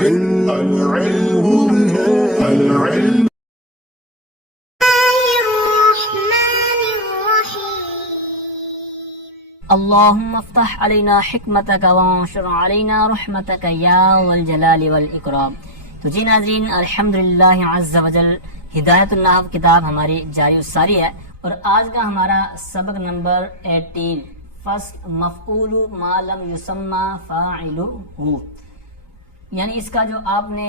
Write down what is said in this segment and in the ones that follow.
العلم اللهم افتح علينا حکمتک وانشر علينا رحمتک یا والجلال والاکرام۔ تو جی ناظرین، الحمدللہ عز وجل ہدایت النحو کتاب ہماری جاری الساری ہے، اور آج کا ہمارا سبق نمبر 18 فصل مفعول ما لم یسمى فاعلہ، یعنی اس کا جو آپ نے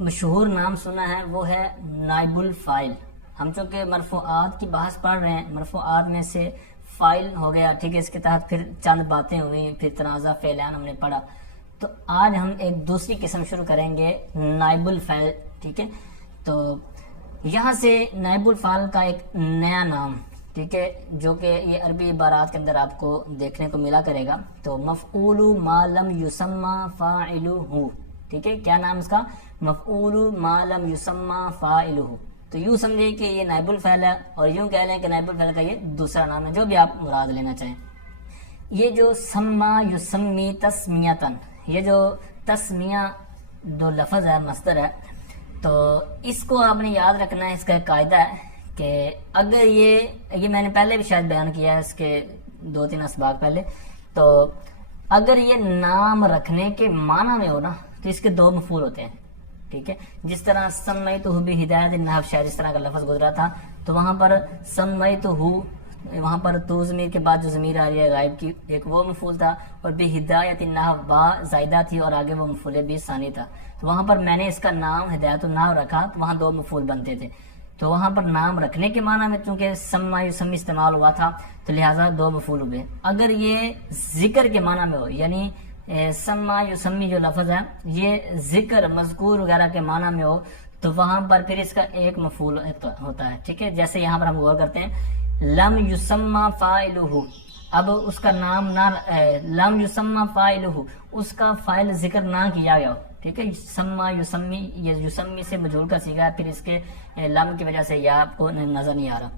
مشہور نام سنا ہے وہ ہے نائب الفاعل۔ ہم چونکہ مرفوعات کی بحث پڑھ رہے ہیں، مرفوعات میں سے فائل ہو گیا، ٹھیک ہے، اس کے تحت پھر چند باتیں ہوئی، پھر تنازع فعلان ہم نے پڑھا، تو آج ہم ایک دوسری قسم شروع کریں گے نائب الفاعل، ٹھیک ہے۔ تو یہاں سے نائب الفاعل کا ایک نیا نام، ٹھیک ہے، جو کہ یہ عربی عبارات کے اندر آپ کو دیکھنے کو ملا کرے گا، تو مفعول ما لم یسمى فاعلہ، ٹھیک ہے، کیا نام اس کا؟ مفعول ما لم یسمى فاعلہ۔ تو یوں سمجھے کہ یہ نائب الفعل ہے، اور یوں کہہ لیں کہ نائب الفعل کا یہ دوسرا نام ہے، جو بھی آپ مراد لینا چاہیں۔ یہ جو سما یسمی تسمیتن، یہ جو تسمیہ دو لفظ ہے، مصدر ہے، تو اس کو آپ نے یاد رکھنا ہے۔ اس کا ایک قاعدہ ہے کہ اگر یہ میں نے پہلے بھی شاید بیان کیا ہے، اس کے 2-3 اسباق پہلے، تو اگر یہ نام رکھنے کے معنی میں ہو نا، تو اس کے 2 مفعول ہوتے ہیں، ٹھیک ہے۔ جس طرح سمیتہ بہدایت النحو، شاید اس طرح کا لفظ گزرا تھا، تو وہاں پر سمیتہ، وہاں پر تو ضمیر کے بعد جو ضمیر آ رہی ہے غائب کی، ایک وہ مفعول تھا، اور بہدایت النحو با زائدہ تھی اور آگے وہ مفعول بھی ثانی تھا، تو وہاں پر میں نے اس کا نام ہدایت النحو رکھا، تو وہاں 2 مفعول بنتے تھے۔ تو وہاں پر نام رکھنے کے معنی میں چونکہ سما یسمی استعمال ہوا تھا، تو لہٰذا 2 مفعول ہوئے۔ اگر یہ ذکر کے معنی میں ہو، یعنی سما یسمی جو لفظ ہے یہ ذکر مذکور وغیرہ کے معنی میں ہو، تو وہاں پر پھر اس کا 1 مفعول ہوتا ہے، ٹھیک ہے۔ جیسے یہاں پر ہم غور کرتے ہیں لم یسمى فاعلہ، اب اس کا نام نہ، لم یسمى فاعلہ، اس کا فاعل ذکر نہ کیا گیا ہو، ٹھیک ہے۔ سما یسمی، یہ یسمی سے مجہول کا صیغہ ہے، پھر اس کے لم کی وجہ سے یہ آپ کو نظر نہیں آ رہا۔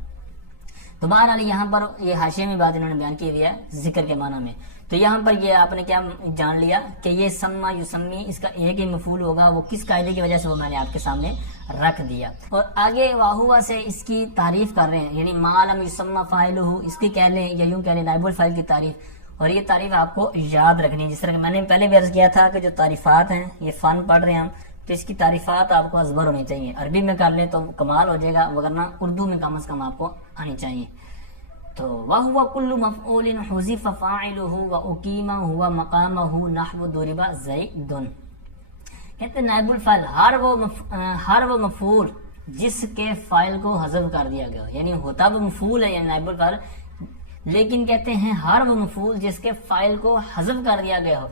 تو بہرحال یہاں پر یہ حاشیے میں بات انہوں نے بیان کی ہوئی ہے ذکر کے معنی میں، تو یہاں پر یہ آپ نے کیا جان لیا کہ یہ سما یسمی، اس کا ایک ہی مفعول ہوگا، وہ کس قاعدے کی وجہ سے وہ میں نے آپ کے سامنے رکھ دیا۔ اور آگے واہوا سے اس کی تعریف کر رہے ہیں، یعنی ما لم یسمى فاعلہ، اس کی کہہ لیں یا یوں کہہ لیں نائب الفاعل کی تعریف، اور یہ تعریف آپ کو یاد رکھنی ہے۔ جس طرح کہ میں نے پہلے بھی عرض کیا تھا کہ جو تعریفات ہیں، یہ فن پڑھ رہے ہیں ہم، تو اس کی تعریفات آپ کو ازبر ہونی چاہیے۔ عربی میں کر لیں تو کمال ہو جائے گا، وگرنہ اردو میں کم از کم آپ کو آنی چاہیے۔ تو وَهُوَ كُلُّ مَفْعُولٍ حُذِفَ فَاعِلُهُ وَأُقِيمَ هُوَ مَقَامَهُ نَحْوُ ضُرِبَ زَيْدٌ، کہتے ہیں نائب الفاعل ہر وہ مفعول جس کے فاعل کو حذف کر دیا گیا ہو، یعنی ہوتا وہ مفعول ہے، یعنی نائب الفاعل، لیکن کہتے ہیں ہر وہ مفعول جس کے فاعل کو حذف کر دیا گیا ہو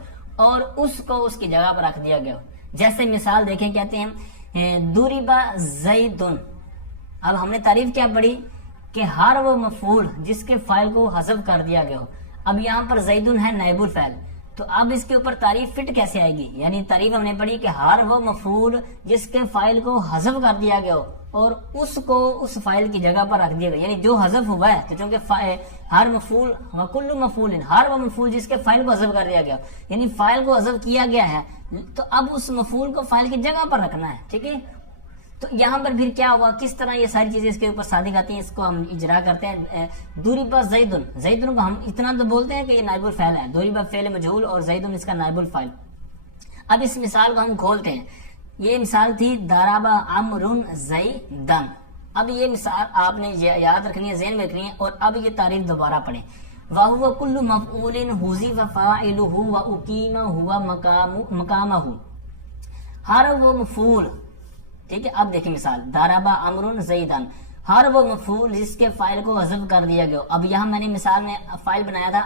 اور اس کو اس کی جگہ پر رکھ دیا گیا ہو۔ جیسے مثال دیکھیں، کہتے ہیں ضُرِبَ زَيْدٌ، اب ہم نے تعریف کیا پڑھی کہ ہر وہ مفعول جس کے فاعل کو حذف کر دیا گیا ہو۔ اب یہاں پر زیدن ہے نائب الفاعل، تو اب اس کے اوپر تعریف فٹ کیسے آئے گی؟ یعنی تعریف ہم نے پڑھی کہ ہر وہ مفعول جس کے فاعل کو حذف کر دیا گیا ہو اور اس کو اس فاعل کی جگہ پر رکھ دیا گیا، یعنی جو حذف ہوا ہے، تو چونکہ ہر مفعول وکل مفعول، ہر وہ مفعول جس کے فاعل کو حذف کر دیا گیا، یعنی فاعل کو حذف کیا گیا ہے، تو اب اس مفعول کو فاعل کی جگہ پر رکھنا ہے، ٹھیک ہے۔ تو یہاں پر پھر کیا ہوا، کس طرح یہ ساری چیزیں اس کے اوپر صادق آتی ہیں، اس کو ہم اجرا کرتے ہیں۔ ضُرِبَ زَيْدٌ، زیدن کو ہم اتنا تو بولتے ہیں کہ یہ نائب الفاعل ہے، ضُرِبَ فعل مجہول اور زیدن اس کا نائب الفاعل۔ اب اس مثال کو ہم کھولتے ہیں، یہ مثال تھی ضَرَبَ عَمْرٌ زَيْدًا۔ اب یہ مثال آپ نے یاد رکھنی ہے، ذہن میں رکھنی ہے، اور اب یہ تعریف دوبارہ پڑھیں۔ وَهُوَ كُلُّ مَفْعُولٍ حُذِفَ فَاعِلُهُ وَأُقِيمَ هُوَ مَقَامَهُ، ہر وہ مفعول، ٹھیک ہے۔ اب دیکھیں مثال ضرب عمر زیدن، ہر وہ مفعول جس کے فاعل کو حذف کر دیا گیا۔ اب یہاں میں نے مثال میں فاعل بنایا تھا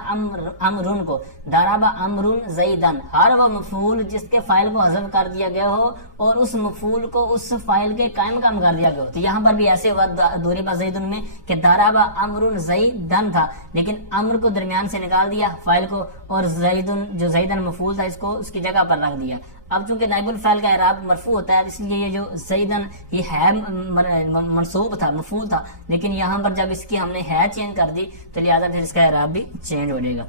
امرن کو، ضرب امر زیدن، ہر وہ مفعول جس کے فاعل کو حذف کر دیا گیا ہو اور اس مفعول کو اس فاعل کے قائم کام کر دیا گیا ہو۔ تو یہاں پر بھی ایسے ہوا ضرب زیدن میں کہ ضرب امر زیدن تھا، لیکن امر کو درمیان سے نکال دیا فاعل کو، اور زیدن جو زیدن مفعول تھا اس کو اس کی جگہ پر رکھ دیا۔ اب چونکہ نائب الفاعل کا اعراب مرفوع ہوتا ہے، اس لیے یہ جو زیدن یہ ہے منصوب تھا، مفعول تھا، لیکن یہاں پر جب اس کی ہم نے ہے چینج کر دی تو لہٰذا پھر اس کا اعراب بھی چینج ہو جائے گا۔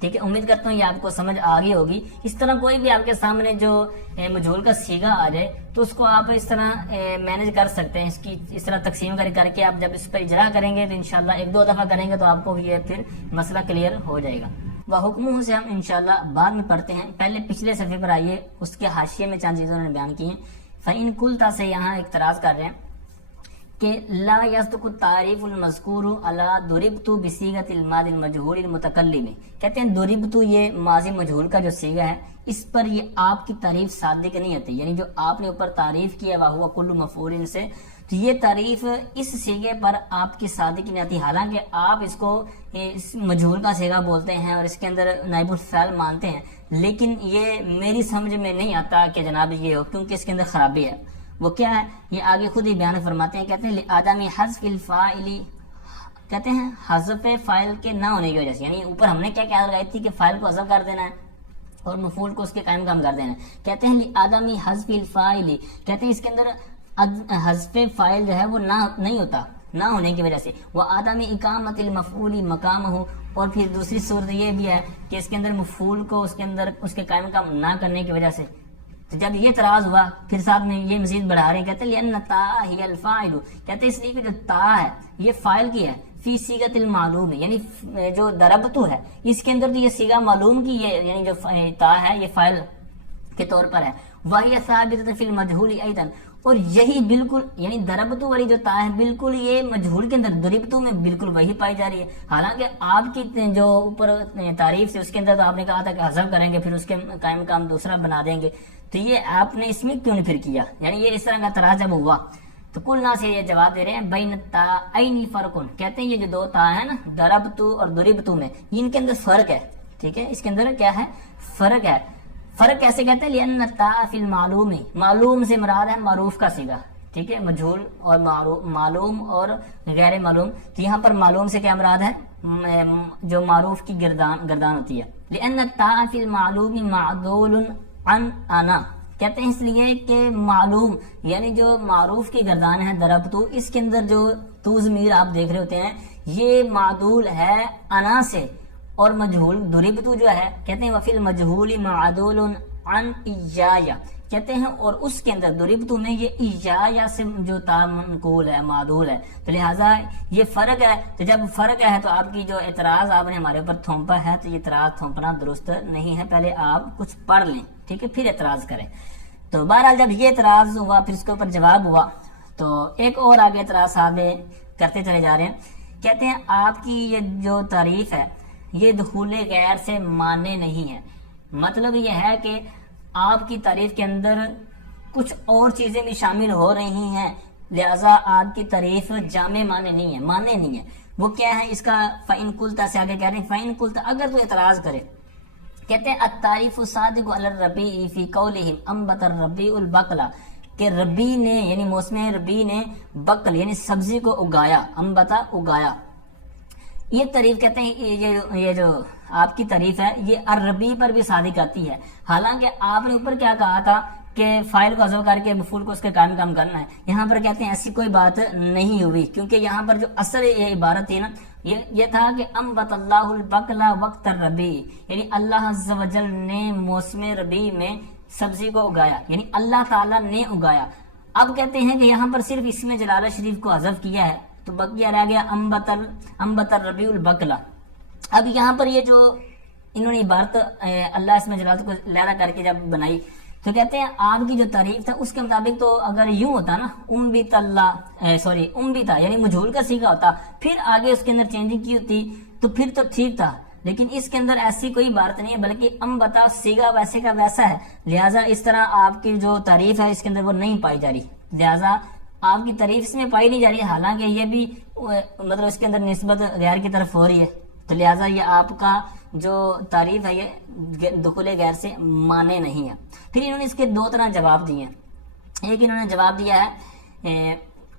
ٹھیک ہے، امید کرتا ہوں یہ آپ کو سمجھ آ گئی ہوگی۔ اس طرح کوئی بھی آپ کے سامنے جو مجہول کا صیغہ آ جائے تو اس کو آپ اس طرح مینج کر سکتے ہیں، اس کی اس طرح تقسیم کر کے آپ جب اس پر اجرا کریں گے تو انشاءاللہ ایک دو دفعہ کریں گے تو آپ کو یہ پھر مسئلہ کلیئر ہو جائے گا۔ وحکمہ سے ہم انشاءاللہ بعد میں پڑھتے ہیں، پہلے پچھلے صفحے پر آئیے، اس کے حاشیے میں چند چیزوں نے بیان کی ہیں۔ فَإِن قُلْتَ سے یہاں اعتراض کر رہے ہیں کہ لا يصدق التعریف المذکور علی ضربت بصیغۃ الماضی المجہول المتکلم، کہتے ہیں ضربت یہ ماضی مجہول کا جو صیغہ ہے اس پر یہ آپ کی تعریف صادق نہیں ہوتی، یعنی جو آپ نے اوپر تعریف کیا وہو کل مفعول سے، تو یہ تعریف اس صیغے پر آپ کی صادق نہیں آتی، حالانکہ آپ اس کو اس مجہول کا صیغہ بولتے ہیں اور اس کے اندر نائب الفاعل مانتے ہیں، لیکن یہ میری سمجھ میں نہیں آتا کہ جناب یہ ہو، کیونکہ اس کے اندر خرابی ہے۔ وہ کیا ہے یہ آگے خود ہی بیان فرماتے ہیں، کہتے ہیں لِعَدَمِ حذف الفاعل، کہتے ہیں حذف فاعل کے نہ ہونے کی وجہ سے، یعنی اوپر ہم نے کیا قاعدہ لگائی تھی کہ فاعل کو حذف کر دینا ہے اور مفعول کو اس کے قائم کام کر دینا ہے، کہتے ہیں لِعَدَمِ حذف الفاعل، کہتے ہیں اس کے اندر حذف فاعل جو ہے وہ نہیں ہوتا، نہ ہونے کی وجہ سے، وَعَدَمِ اِقَامَةِ الْمَفْعُولِ مَقَامَهُ، اور پھر دوسری صورت یہ بھی ہے کہ اس کے اندر مفعول کو اس کے اندر اس کے قائم کام نہ کرنے کی وجہ سے۔ تو جب یہ اعتراض ہوا پھر ساتھ میں یہ مزید بڑھا رہے ہیں، کہتے ہیں لِأَنَّ تَاءَ هِيَ الْفَاعِلُ، کہتے ہیں اس لیے کہ جو تا ہے یہ فاعل کی ہے، فی صیغۃ المعلوم، یعنی جو ضربت ہے اس کے اندر تو یہ صیغہ معلوم کی ہے، یعنی جو تا ہے یہ فاعل کے طور پر ہے، وَهِيَ ثَابِتَةٌ فِي الْمَجْهُولِ أَيْضًا، اور یہی بالکل یعنی ضربتو والی جو تا ہے بالکل یہ مجہول کے اندر ضربتو میں بالکل وہی پائی جا رہی ہے، حالانکہ آپ کی جو اوپر تعریف سے اس کے اندر تو آپ نے کہا تھا کہ حذف کریں گے پھر اس کے قائم کام دوسرا بنا دیں گے، تو یہ آپ نے اس میں کیوں نہیں پھر کیا، یعنی یہ اس طرح کا اعتراض جب ہوا تو قلنا سے یہ جواب دے رہے ہیں بین التاءین فرق، کہتے ہیں یہ جو دو تا ہے نا ضربتو اور ضربتو میں ان کے اندر فرق ہے، ٹھیک ہے، اس کے اندر کیا ہے فرق ہے۔ فرق کیسے کہتے ہیں لأن التاء فی المعلوم، معلوم سے مراد ہے معروف کا صیغہ، ٹھیک ہے، مجہول اور معلوم اور غیر معلوم، تو یہاں پر معلوم سے کیا مراد ہے جو معروف کی گردان ہوتی ہے۔ لأن التاء فی المعلوم معدول عن انا، کہتے ہیں اس لیے کہ معلوم یعنی جو معروف کی گردان ہے ضربتو، اس کے اندر جو تو ضمیر آپ دیکھ رہے ہوتے ہیں یہ معدول ہے انا سے، اور مجہول ضربتو جو ہے کہتے ہیں وفی المجہول معدول عن ایایا، کہتے ہیں اور اس کے اندر ضربتو میں یہ ایایا سے جو تا منقول ہے معدول ہے، تو لہٰذا یہ فرق ہے۔ تو جب فرق ہے تو آپ کی جو اعتراض آپ نے ہمارے اوپر تھوپا ہے تو یہ اعتراض تھوپنا درست نہیں ہے، پہلے آپ کچھ پڑھ لیں، ٹھیک ہے، پھر اعتراض کریں۔ تو بہرحال جب یہ اعتراض ہوا پھر اس کے اوپر جواب ہوا تو ایک اور آگے اعتراض صاحب کرتے چلے جا رہے ہیں، کہتے ہیں آپ کی یہ جو تعریف ہے یہ دخول غیر سے مانے نہیں ہے، مطلب یہ ہے کہ آپ کی تعریف کے اندر کچھ اور چیزیں بھی شامل ہو رہی ہیں، لہذا آپ کی تعریف جامع مانے نہیں ہے۔ وہ کیا ہے اس کا فَإِن قُلْتَ سے آگے کہہ رہے ہیں فَإِن قُلْتَ، اگر تو اعتراض کرے، کہتے ہیں التعریف صادق علی الربیع فی قولہم انبت الربیع البقل، کہ ربیع نے یعنی موسم ربیع نے بقل یعنی سبزی کو اگایا، انبتا اگایا، یہ تعریف کہتے ہیں یہ جو آپ کی تعریف ہے یہ الربیع پر بھی صادق آتی ہے، حالانکہ آپ نے اوپر کیا کہا تھا کہ فاعل کو حذف کر کے مفعول کو اس کے قائم کام کرنا ہے، یہاں پر کہتے ہیں ایسی کوئی بات نہیں ہوئی، کیونکہ یہاں پر جو اصل یہ عبارت تھی نا یہ تھا کہ انبت اللہ البقل وقت الربیع، یعنی اللہ عز و جل نے موسم ربیع میں سبزی کو اگایا، یعنی اللہ تعالیٰ نے اگایا۔ اب کہتے ہیں کہ یہاں پر صرف اسم جلالہ شریف کو حذف کیا ہے تو بقیہ رہ گیا انبت الربیع البقل۔ اب یہاں پر یہ جو انہوں نے عبارت اللہ اسم جلالہ کو لیرہ کر کے جب بنائی تو کہتے ہیں آپ کی جو تعریف تھا اس کے مطابق تو اگر یوں ہوتا نا امبتا یعنی مجہول کا صیغہ ہوتا، پھر آگے اس کے اندر چینجنگ کی ہوتی تو پھر تو ٹھیک تھا، لیکن اس کے اندر ایسی کوئی بات نہیں ہے، بلکہ انبتا صیغہ ویسے کا ویسا ہے، لہٰذا اس طرح آپ کی جو تعریف ہے اس کے اندر وہ نہیں پائی جا رہی، لہٰذا آپ کی تعریف اس میں پائی نہیں جا رہی، حالانکہ یہ بھی مطلب اس کے اندر نسبت غیر کی طرف ہو رہی ہے، تو لہٰذا یہ آپ کا جو تعریف ہے یہ دخول غیر سے مانے نہیں ہے۔ پھر انہوں نے اس کے دو طرح جواب دیے ہیں، ایک انہوں نے جواب دیا ہے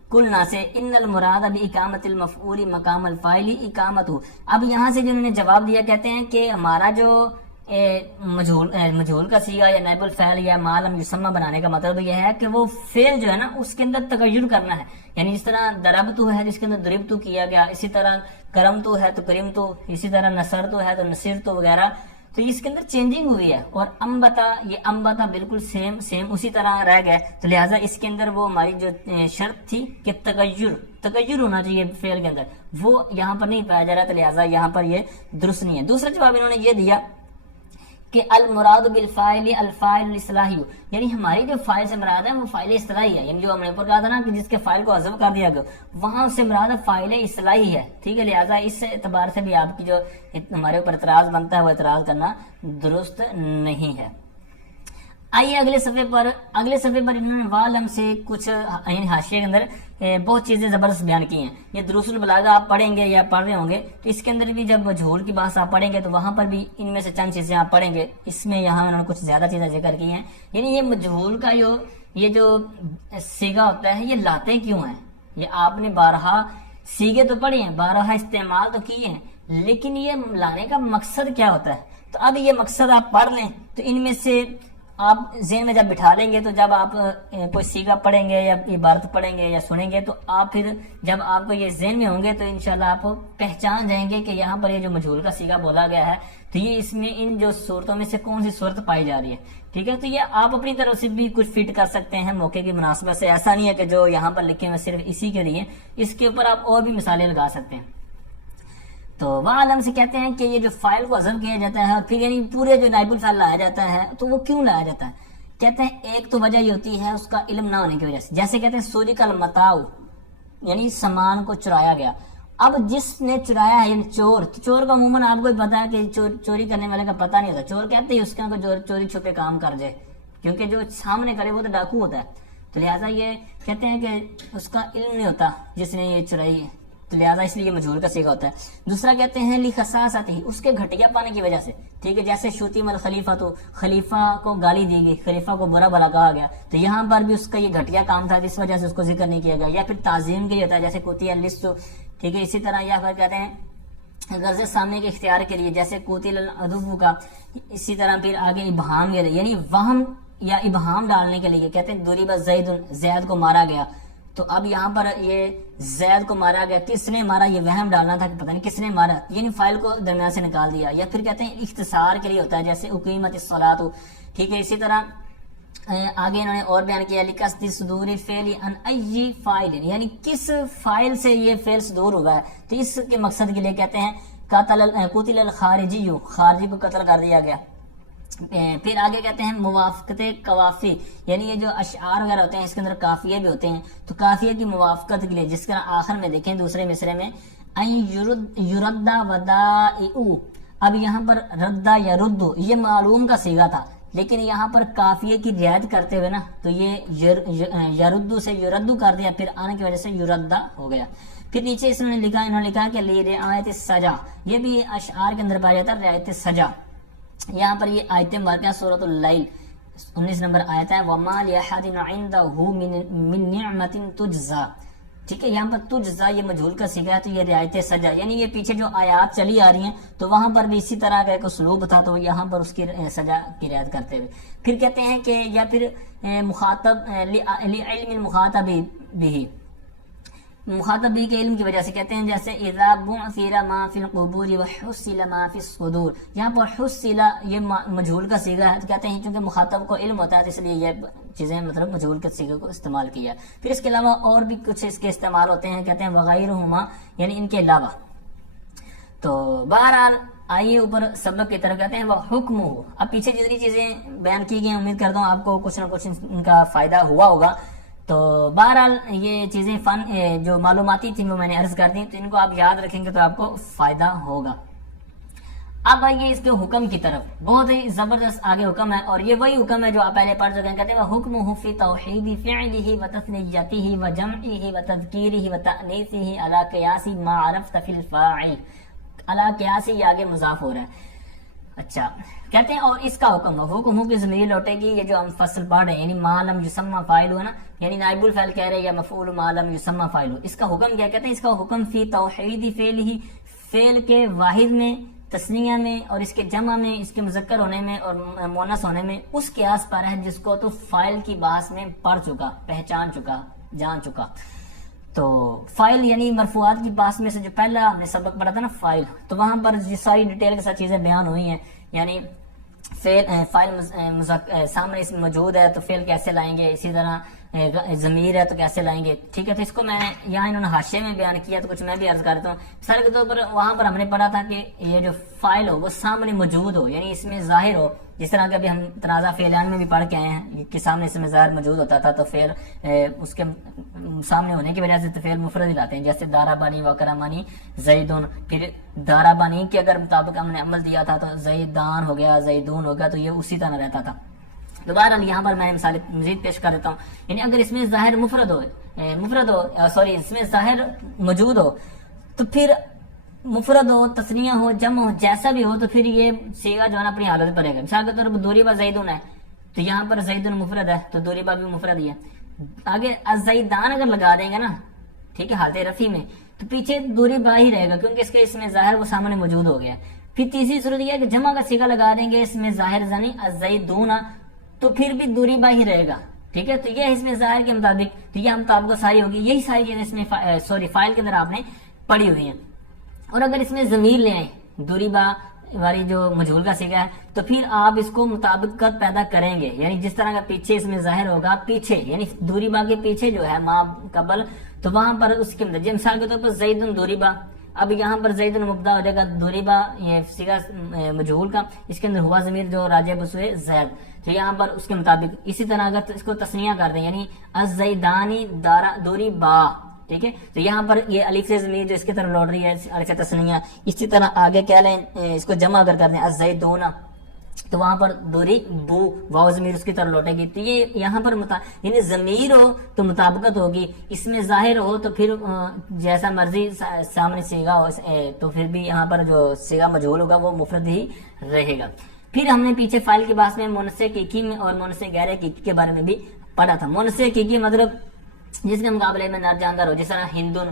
قلنا سے ان المراد باقامت المفعول مقام الفاعل اقامتہ، اب یہاں سے جو انہوں نے جواب دیا کہتے ہیں کہ ہمارا جو مجہول کا صیغہ یا نائب الفعل یا ما لم یسمى بنانے کا مطلب یہ ہے کہ وہ فعل جو ہے نا اس کے اندر تغیر کرنا ہے. یعنی جس طرح ضربت ہے جس کے اندر ضربت کیا گیا، اسی طرح کرمت ہے تو کرمت، اسی طرح نصرت ہے تو نصرت وغیرہ، تو اس کے اندر چینجنگ ہوئی ہے. اور انبتا، یہ انبتا بالکل سیم اسی طرح رہ گیا. تو لہٰذا اس کے اندر وہ ہماری جو شرط تھی کہ تغیر ہونا چاہیے فعل کے اندر، وہ یہاں پر نہیں پایا جا رہا، تو لہٰذا یہاں پر یہ درست نہیں ہے. دوسرا جواب انہوں نے یہ دیا کہ المراد بالفاعل الفاعل الاصلاحی، یعنی ہماری جو فاعل سے مراد ہے وہ فاعل اصلاحی ہے. یعنی جو ہم نے اوپر کہا تھا نا کہ جس کے فاعل کو حذف کر دیا گیا، وہاں سے مراد فاعل اصلاحی ہے. ٹھیک ہے، لہٰذا اس اعتبار سے بھی آپ کی جو ہمارے اوپر اعتراض بنتا ہے وہ اعتراض کرنا درست نہیں ہے. آئیے اگلے صفحے پر انہوں نے والم سے کچھ یعنی حاشیے کے اندر بہت چیزیں زبردست بیان کی ہیں. یہ دروس البلاغہ آپ پڑھیں گے یا پڑھ رہے ہوں گے تو اس کے اندر بھی جب مجہول کی بات آپ پڑھیں گے تو وہاں پر بھی ان میں سے چند چیزیں آپ پڑھیں گے. اس میں یہاں انہوں نے کچھ زیادہ چیزیں ذکر کی ہیں. یعنی یہ مجہول کا یہ جو صیغہ ہوتا ہے یہ لاتے کیوں ہیں؟ یہ آپ نے بارہا سیغے تو پڑھے ہیں، بارہا استعمال تو کیے ہیں، لیکن یہ لانے کا مقصد کیا ہوتا ہے؟ تو اب یہ مقصد آپ پڑھ لیں تو ان میں سے آپ ذہن میں جب بٹھا لیں گے تو جب آپ کوئی صیغہ پڑھیں گے یا عبارت پڑھیں گے یا سنیں گے تو آپ پھر جب آپ کو یہ ذہن میں ہوں گے تو انشاءاللہ آپ پہچان جائیں گے کہ یہاں پر یہ جو مجہول کا صیغہ بولا گیا ہے تو یہ اس میں ان جو صورتوں میں سے کون سی صورت پائی جا رہی ہے. ٹھیک ہے، تو یہ آپ اپنی طرف سے بھی کچھ فٹ کر سکتے ہیں موقع کی مناسبت سے. ایسا نہیں ہے کہ جو یہاں پر لکھے ہوئے صرف اسی کے لیے، اس کے اوپر آپ اور بھی مثالیں لگا سکتے ہیں. تو وعلم سے کہتے ہیں کہ یہ جو فاعل کو حذف کیا جاتا ہے اور پھر یعنی پورے جو نائب الفاعل لایا جاتا ہے تو وہ کیوں لایا جاتا ہے؟ کہتے ہیں ایک تو وجہ یہ ہوتی ہے اس کا علم نہ ہونے کی وجہ سے. جیسے کہتے ہیں سورق المتاع، یعنی سامان کو چرایا گیا. اب جس نے چرایا ہے یعنی چور، تو چور کا عموماً آپ کو بھی پتا ہے کہ چوری کرنے والے کا پتہ نہیں ہوتا. چور کہتے ہیں اس کے جو چوری چھپے کام کر جائے، کیونکہ جو سامنے کرے وہ تو ڈاکو ہوتا ہے. تو لہٰذا یہ کہتے ہیں کہ اس کا علم نہیں ہوتا جس نے یہ چرائی ہے، تو لہٰذا اس لیے یہ مجہول کا صیغہ ہوتا ہے. دوسرا کہتے ہیں لخصاصتہ، اس کے گھٹیا پانے کی وجہ سے. ٹھیک ہے، جیسے شتم الخلیفہ، تو خلیفہ کو گالی دی گئی، خلیفہ کو برا بھلا کہا گیا، تو یہاں پر بھی اس کا یہ گھٹیا کام تھا جس وجہ سے اس کو ذکر نہیں کیا گیا. یا پھر تعظیم کے لیے ہوتا ہے جیسے قتل اللص. ٹھیک ہے، اسی طرح یا پھر کہتے ہیں غرض سامنے کے اختیار کے لیے جیسے قتل العدو کا. اسی طرح پھر آگے ابہام کے لیے یعنی وہم یا ابہام ڈالنے کے لیے کہتے ہیں ضرب زید، زید کو مارا گیا. تو اب یہاں پر یہ زید کو مارا گیا، کس نے مارا، یہ وہم ڈالنا تھا کہ پتہ نہیں کس نے مارا، یعنی فائل کو درمیان سے نکال دیا. یا پھر کہتے ہیں اختصار کے لیے ہوتا ہے جیسے اقیمت الصلاۃ. ٹھیک ہے، اسی طرح آگے انہوں نے اور بیان کیا لقصد صدور فعل عن ای فاعل، یعنی کس فاعل سے یہ فعل صدور ہوا ہے، تو اس کے مقصد کے لیے کہتے ہیں قتل الخارجی، خارجی کو قتل کر دیا گیا. پھر آگے کہتے ہیں موافقت قوافی، یعنی یہ جو اشعار وغیرہ ہوتے ہیں اس کے اندر قافیے بھی ہوتے ہیں، تو قافیے کی موافقت کے لیے جس طرح آخر میں دیکھیں دوسرے مصرے میں یرد ودائع. اب یہاں پر ردا یا ردو یہ معلوم کا صیغہ تھا، لیکن یہاں پر قافیے کی رعایت کرتے ہوئے نا تو یہ یردو سے یردو کر دیا، پھر آنے کی وجہ سے یردہ ہو گیا. پھر نیچے انہوں نے لکھا کہ رعایت السجا، یہ بھی اشعار کے اندر پایا جاتا ہے رعایت السجا. یہاں پر یہ آیت مبارکہ سورۃ اللیل 19 نمبر آیت ہے وَمَا لِأَحَدٍ عِندَهُ مِن نِعْمَةٍ تُجْزَى. ٹھیک ہے، یہاں پر تجزا یہ مجہول کا صیغہ ہے، تو یہ رعایت سجا یعنی یہ پیچھے جو آیات چلی آ رئی ہیں تو وہاں پر بھی اسی طرح کا ایک اسلوب تھا، تو یہاں پر اس کی سجا کی رعایت کرتے ہوئے. پھر کہتے ہیں کہ یا پھر مخاطب لعلم المخاطب بھی، مخاطب بھی کے علم کی وجہ سے کہتے ہیں جیسے اذا بعثر ما فی القبور وحصل ما فی الصدور. یہاں پر حصل یہ مجہول کا صیغہ ہے، تو کہتے ہیں چونکہ مخاطب کو علم ہوتا ہے تو اس لیے یہ چیزیں مطلب مجہول کے صیغے کو استعمال کیا. پھر اس کے علاوہ اور بھی کچھ اس کے استعمال ہوتے ہیں، کہتے ہیں وغیرہما یعنی ان کے علاوہ. تو بہرحال آئیے اوپر سبق کی طرف کہتے ہیں وہ حکم ہو. اب پیچھے جتنی چیزیں بیان کی گئی امید کرتا ہوں آپ کو کچھ نہ کچھ ان کا فائدہ ہوا ہوگا. تو بہرحال یہ چیزیں جو معلوماتی تھیں وہ میں نے عرض کر دی، تو ان کو آپ یاد رکھیں گے تو آپ کو فائدہ ہوگا. اب آئیے اس کے حکم کی طرف، بہت ہی زبردست آگے حکم ہے اور یہ وہی حکم ہے جو آپ پہلے پڑھ چکے ہیں. کہتے ہیں حکمہ فی توحید فعلہ وتثنیتہ وجمعہ وتذکیرہ وتأنیثہ علی قیاس ما عرفت فی الفاعل. علی قیاس یہ آگے مضاف ہو رہا ہے. اچھا، کہتے ہیں اور اس کا حکم حکم کی ضمیر لوٹے گی، یہ جو ہم فصل پڑھ رہے ہیں یعنی ما لم یسمى فاعل ہے نا، یعنی نائب الفاعل کہہ رہے ہیں یا مفعول ما لم یسمى فاعل. اس کا حکم کیا کہتے ہیں؟ اس کا حکم فی توحید فعلہ، فعل کے واحد میں تسنیہ میں اور اس کے جمع میں، اس کے مذکر ہونے میں اور مؤنث ہونے میں اس قیاس پر ہے جس کو تو فاعل کی بحث میں پڑھ چکا، پہچان چکا، جان چکا۔ تو فاعل یعنی مرفوعات کی بحث میں سے جو پہلا ہم نے سبق پڑھا تھا نا فاعل، تو وہاں پر یہ ساری ڈیٹیل کے ساتھ چیزیں بیان ہوئی ہیں، یعنی فاعل سامنے اس میں موجود ہے تو فعل کیسے لائیں گے، اسی طرح ضمیر ہے تو کیسے لائیں گے، ٹھیک ہے۔ تو اس کو میں یہاں انہوں نے حاشیے میں بیان کیا، تو کچھ میں بھی عرض کرتا ہوں۔ مثال کے طور پر وہاں پر ہم نے پڑھا تھا کہ یہ جو فاعل ہو وہ سامنے موجود ہو، یعنی اس میں ظاہر ہو، جس طرح کہ ابھی ہم تنازع فعلان میں بھی پڑھ کے آئے ہیں کہ سامنے اس میں ظاہر موجود ہوتا تھا تو فعل اس کے سامنے ہونے کی وجہ سے تو فعل مفرد ہی لاتے ہیں، جیسے دارابانی وکرمانی زیدون، پھر دارابانی کے اگر مطابق ہم نے عمل دیا تھا تو زیدان ہو گیا، زیدون ہو گیا، تو یہ اسی طرح رہتا تھا۔ دوبارہ یہاں پر میں مثال مزید پیش کر دیتا ہوں، یعنی اگر اس میں ظاہر مفرد ہو اس میں ظاہر موجود ہو تو پھر مفرد ہو، تثنیہ ہو، جمع ہو، جیسا بھی ہو تو پھر یہ صیغہ جو ہے نا اپنی حالت پر رہے گا۔ مثال کے طور پر دوریبا زیدون ہے تو یہاں پر زیدون مفرد ہے تو دوریبا بھی مفرد ہی ہے۔ آگے الزیدان اگر لگا دیں گے نا، ٹھیک ہے، حالت رفع میں، تو پیچھے دوریبا ہی رہے گا کیونکہ اس کے اس میں ظاہر وہ سامنے موجود ہو گیا۔ پھر تیسری صورت یہ ہے کہ جمع کا صیغہ لگا دیں گے، اس میں ظاہر زنی الزیدون، تو پھر بھی دوریبا ہی رہے گا، ٹھیک ہے۔ تو یہ اس میں ظاہر کے مطابق، تو یہ مطابق ساری ہوگی، یہی ساری چیزیں اس میں فاعل کے اندر آپ نے پڑھی ہوئی ہیں۔ اور اگر اس میں ضمیر لے آئیں، دوریبا والی جو مجہول کا صیغہ ہے، تو پھر آپ اس کو مطابقت پیدا کریں گے، یعنی جس طرح کا پیچھے اس میں ظاہر ہوگا، پیچھے یعنی دوریبا کے پیچھے جو ہے ما قبل، تو وہاں پر اس کے اندر مثال کے طور پر زیدن دوریبا، اب یہاں پر زیدن مبدا ہو جائے گا، دوریبا یہ صیغہ مجہول کا، اس کے اندر ہوا ضمیر جو راجع بسوئے زید، تو یہاں پر اس کے مطابق اسی طرح اگر اس کو تسنیہ کر دیں یعنی الزیدانی دوریبا، ٹھیک ہے، تو یہاں پر یہ الف سے ضمیر جو اس کی طرف لوٹ رہی ہے الف تسنیہ، اسی طرح آگے کہہ لیں اس کو جمع اگر کر دیں الزیدون، تو وہاں پر دوری بو واو ضمیر اس کی طرف لوٹے گی۔ تو یہ یہاں پر یعنی ضمیر ہو تو مطابقت ہوگی، اس میں ظاہر ہو تو پھر جیسا مرضی سامنے صیغہ ہو تو پھر بھی یہاں پر جو صیغہ مجہول ہوگا وہ مفرد ہی رہے گا۔ پھر ہم نے پیچھے فاعل کی بحث میں مؤنث حقیقی میں اور مؤنث غیر حقیقی کے بارے میں بھی پڑھا تھا۔ مؤنث حقیقی مطلب جس کے مقابلے میں نر جاندار ہو، جس طرح ہندن،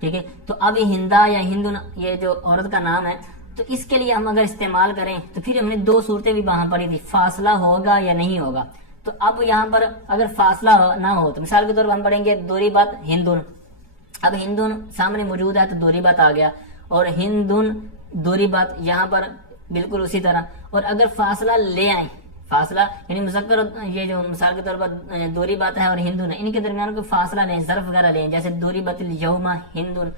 ٹھیک ہے، تو اب ہندا یا ہندن یہ جو عورت کا نام ہے، تو اس کے لیے ہم اگر استعمال کریں تو پھر ہم نے دو صورتیں بھی وہاں پڑھی تھی، فاصلہ ہوگا یا نہیں ہوگا۔ تو اب یہاں پر اگر فاصلہ نہ ہو تو مثال کے طور پر ہم پڑھیں گے دوریبت ہندن، اب ہندن سامنے موجود ہے تو دوریبت آ گیا، اور ہندن دوریبت یہاں پر بالکل اسی طرح۔ اور اگر فاصلہ لے آئیں، فاصلہ یعنی مذکر یہ جو مثال کے طور پر دوریبت ہے اور ہندن ہے، ان کے درمیان کوئی فاصلہ لیں، ظرف وغیرہ لیں، جیسے دوریبت الیوم ہندن،